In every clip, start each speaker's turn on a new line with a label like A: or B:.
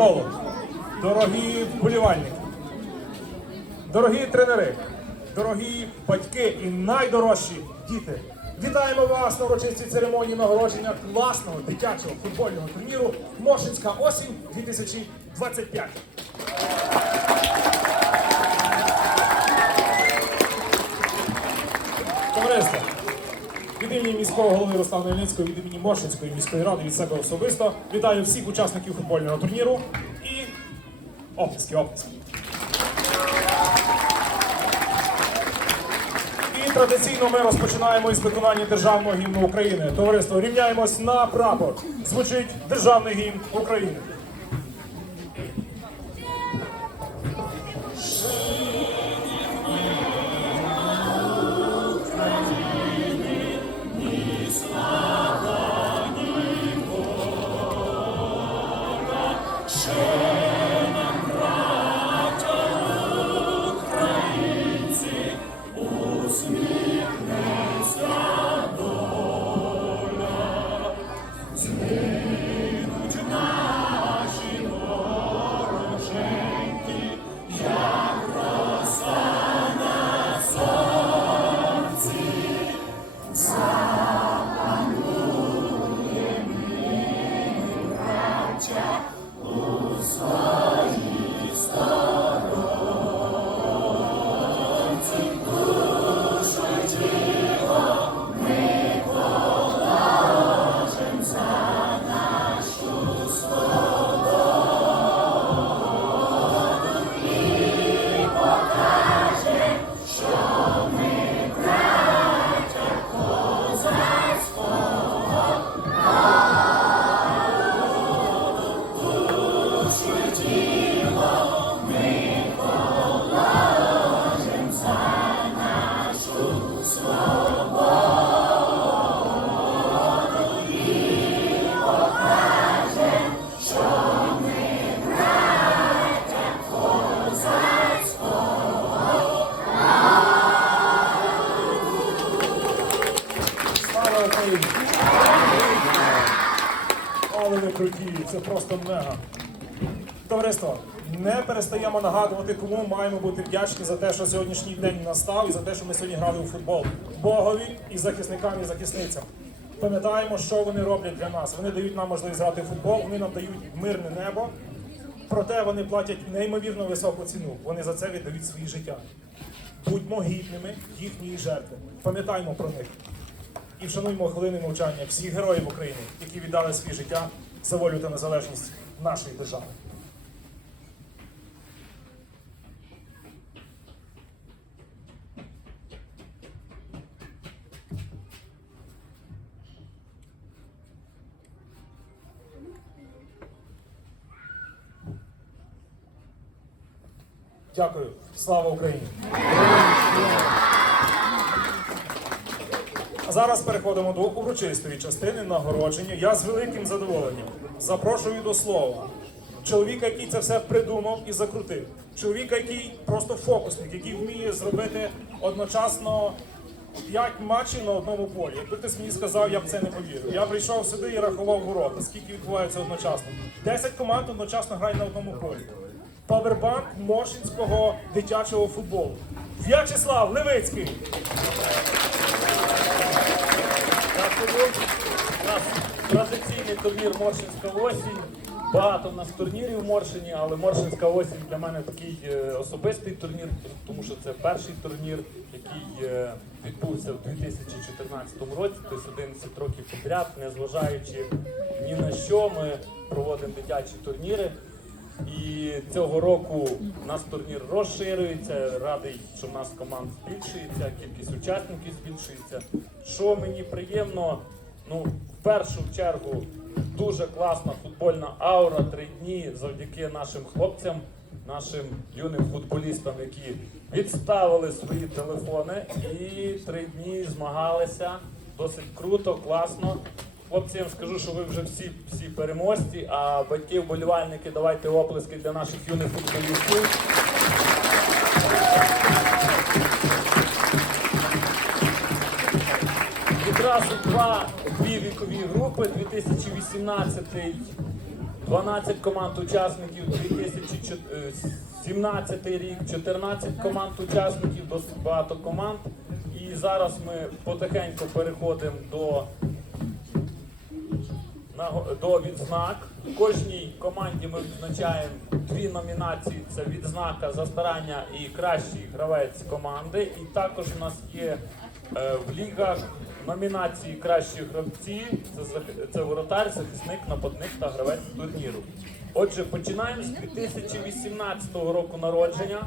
A: молодь, дорогі вболівальники, дорогі тренери, дорогі батьки і найдорожчі діти. Вітаємо вас на урочистій церемонії нагородження класного дитячого футбольного турніру Мошинська осінь 2025. Товариство, від імені міського голови Руслана Ільницького, від імені Моршинської міської ради від себе особисто вітаю всіх учасників футбольного турніру і оплески, оплески. І традиційно ми розпочинаємо із виконання державного гімну України. Товариство, рівняємось на прапор. Звучить державний гімн України. Це просто мега. Товариство, не перестаємо нагадувати, кому маємо бути вдячні за те, що сьогоднішній день настав, і за те, що ми сьогодні грали у футбол. Богові і захисникам і захисницям. Пам'ятаємо, що вони роблять для нас. Вони дають нам можливість грати в футбол, вони нам дають мирне небо. Проте вони платять неймовірно високу ціну. Вони за це віддають свої життя. Будьмо гідними їхньої жертви. Пам'ятаймо про них і вшануймо хвилини мовчання всіх героїв України, які віддали своє життя за волю та незалежність нашої держави. Дякую. Слава Україні! А зараз переходимо до урочистої частини нагородження. Я з великим задоволенням запрошую до слова чоловіка, який це все придумав і закрутив. Чоловіка, який просто фокусник, який вміє зробити одночасно п'ять матчів на одному полі. Якби ти мені сказав, я б це не повірив. Я прийшов сюди і рахував ворота, скільки відбувається одночасно. Десять команд одночасно грають на одному полі. Павербанк Мошинського дитячого футболу. В'ячеслав Левицький.
B: Нас традиційний турнір Моршинська осінь. Багато в нас турнірів в Моршині, але Моршинська осінь для мене такий е, особистий турнір, тому що це перший турнір, який е, відбувся в 2014 році, тобто 11 років підряд, незважаючи ні на що, ми проводимо дитячі турніри. І цього року у нас турнір розширюється. Радий, що в нас команд збільшується, кількість учасників збільшується. Що мені приємно, ну в першу чергу дуже класна футбольна аура. Три дні завдяки нашим хлопцям, нашим юним футболістам, які відставили свої телефони і три дні змагалися. Досить круто, класно. Хлопці, я вам скажу, що ви вже всі, всі переможці, а батьки, вболівальники, давайте оплески для наших юних футболістів. Відразу два, дві вікові групи, 2018 12 команд учасників 2017 рік, 14 команд учасників, досить багато команд. І зараз ми потихеньку переходимо до, до відзнак. В кожній команді ми відзначаємо дві номінації: це відзнака за старання і кращий гравець команди. І також у нас є е, в лігах номінації кращі гравці. Це, це воротар, захисник, нападник та гравець турніру. Отже, починаємо з 2018 року народження.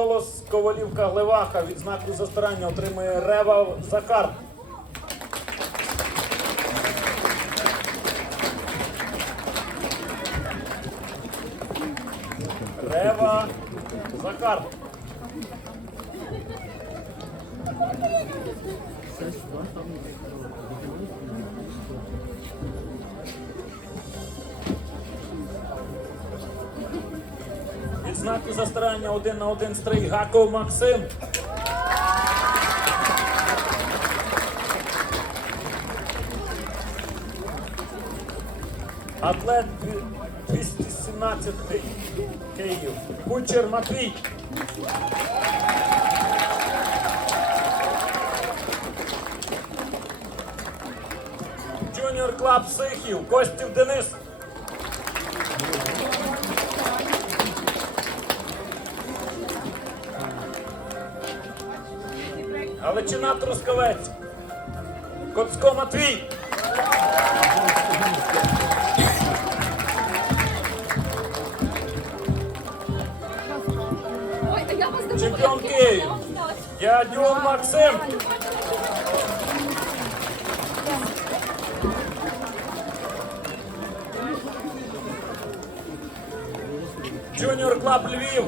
B: Колос Ковалівка Глеваха відзнаку за старання отримує Рева Захар. Рева Захар. Відзнаку за старання один на один стрий Гаков Максим. Атлет дві- 217 Київ. Кучер Матвій. Джуніор Клаб Сихів. Костів Денис. Галичина Трускавець. Коцко Матвій. Чемпіон Київ.
C: знала.
B: Максим. Джуніор Клаб Львів.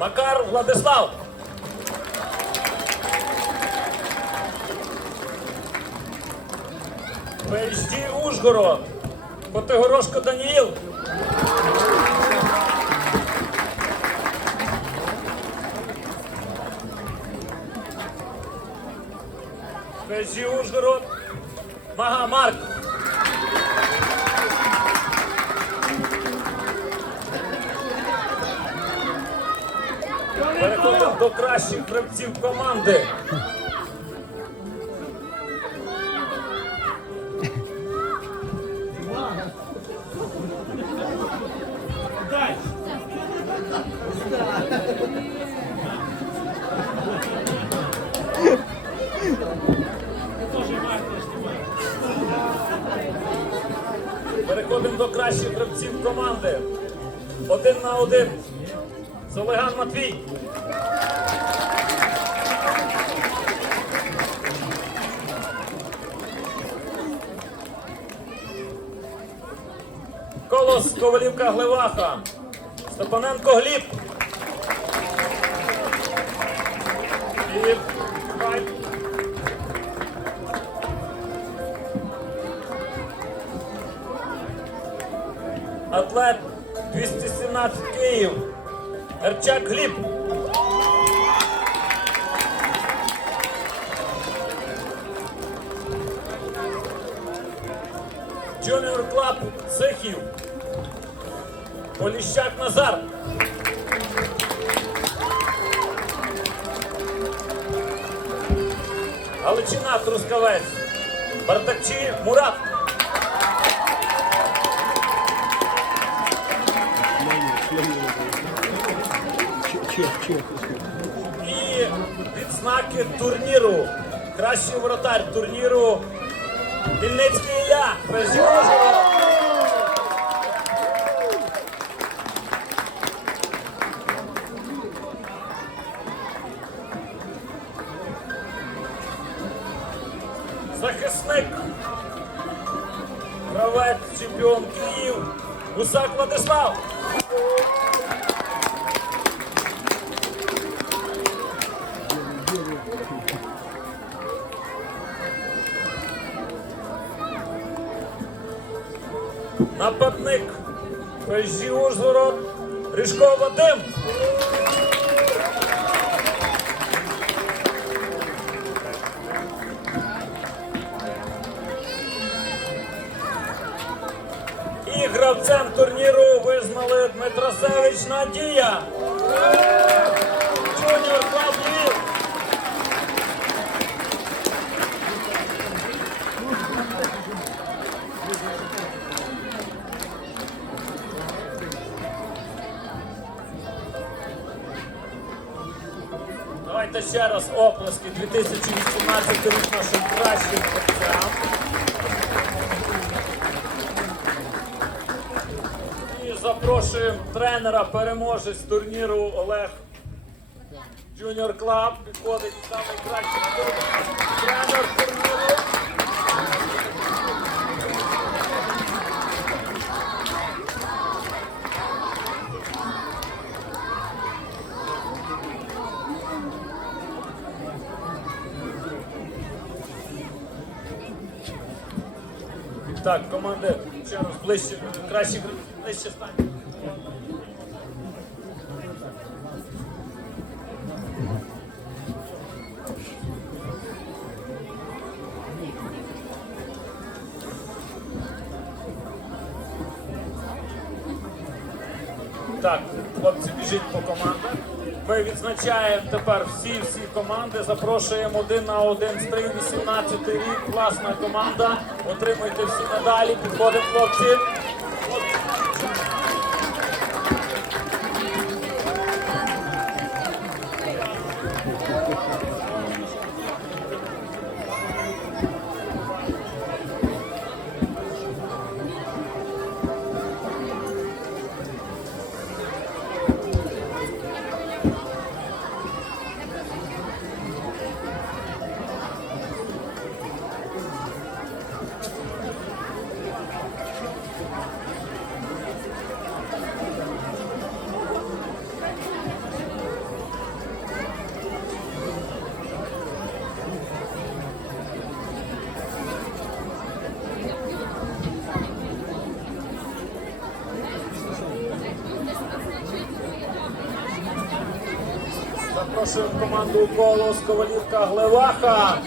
B: Макар Владислав. PHD Ужгород. Котигорошко Даніїл. PHD Ужгород. Мага Марк. Переходимо до кращих гравців команди. Переходимо до кращих гравців команди. Один на один. Солеган Матвій. Колос Ковалівка Глеваха. Степаненко Гліб. Гліб. Атлет 217 Київ. Ерчак Гліб. Джуніор Клаб Сихів. Поліщак Назар. Галичина Трускавець. Бардакчі Мурат. І відзнаки турніру. Кращий воротар турніру. Вільницький Ілля. Безжужого. Захисник. Гравець чемпіон Київ. Гусак Владислав. нападник Межі Ужгород Ріжко Вадим. І гравцем турніру визнали Дмитросевич Надія. Junior Club Давайте ще раз оплески 2018 рік нашим кращим гравцям. І запрошуємо тренера, переможець турніру Олег Junior Club. Підходить найкращий тренер турніру. Так, команди ще раз ближче, краще ближче стань. Так, хлопці, біжіть по командах. Ми відзначаємо тепер всі-всі команди. Запрошуємо один на один стрій 18 рік. Класна команда. Отримуйте всі медалі. Підходимо, хлопці. Запрошуємо команду коло з Ковалівка Глеваха.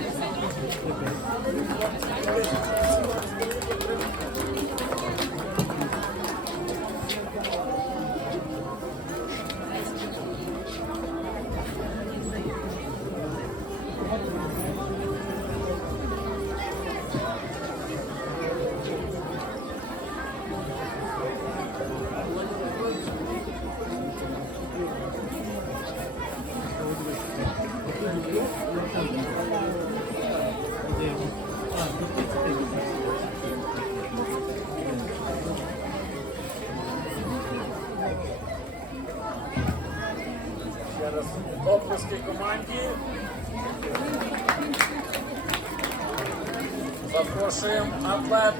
B: Запрошуємо атлет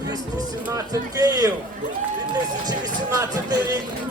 B: 217 Київ 2018 рік.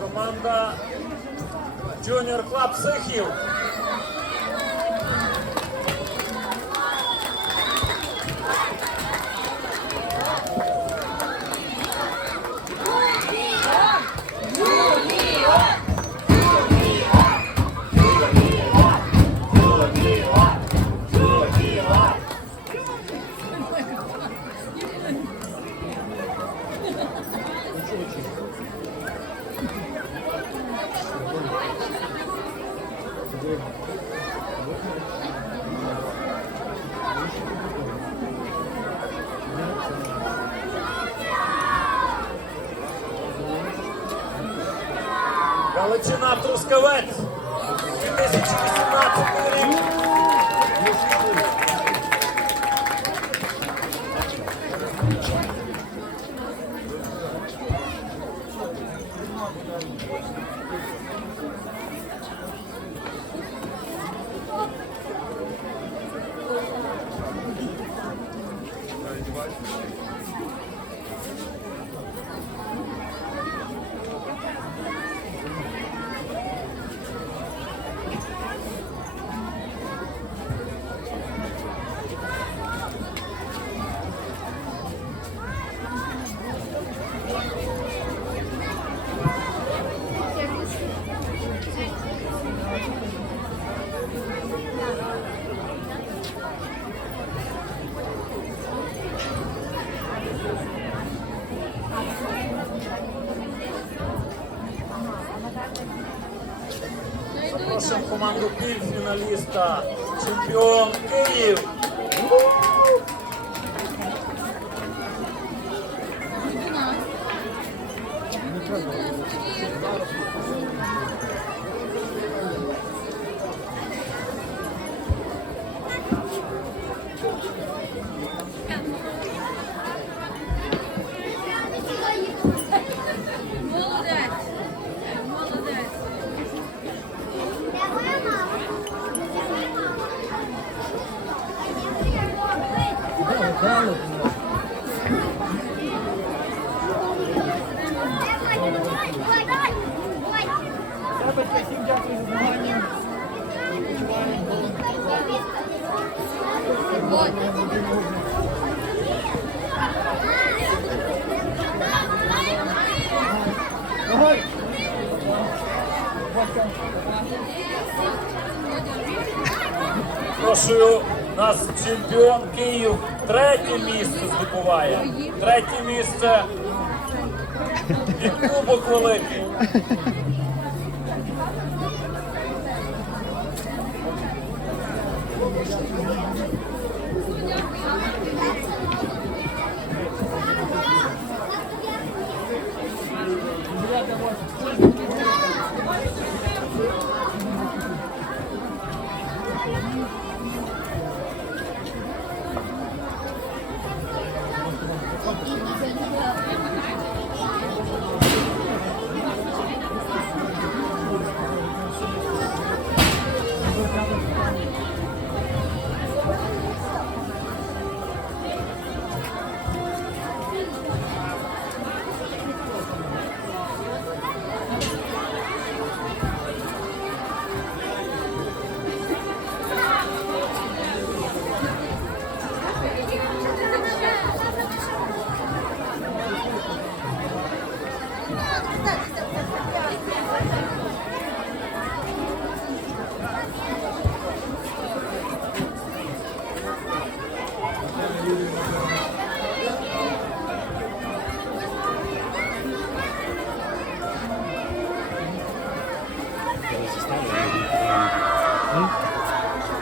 B: Команда Junior Club Сихів. Чемпіон Київ. Прошу нас чемпіон Київ третє місце здобуває. Третє місце і кубок великий.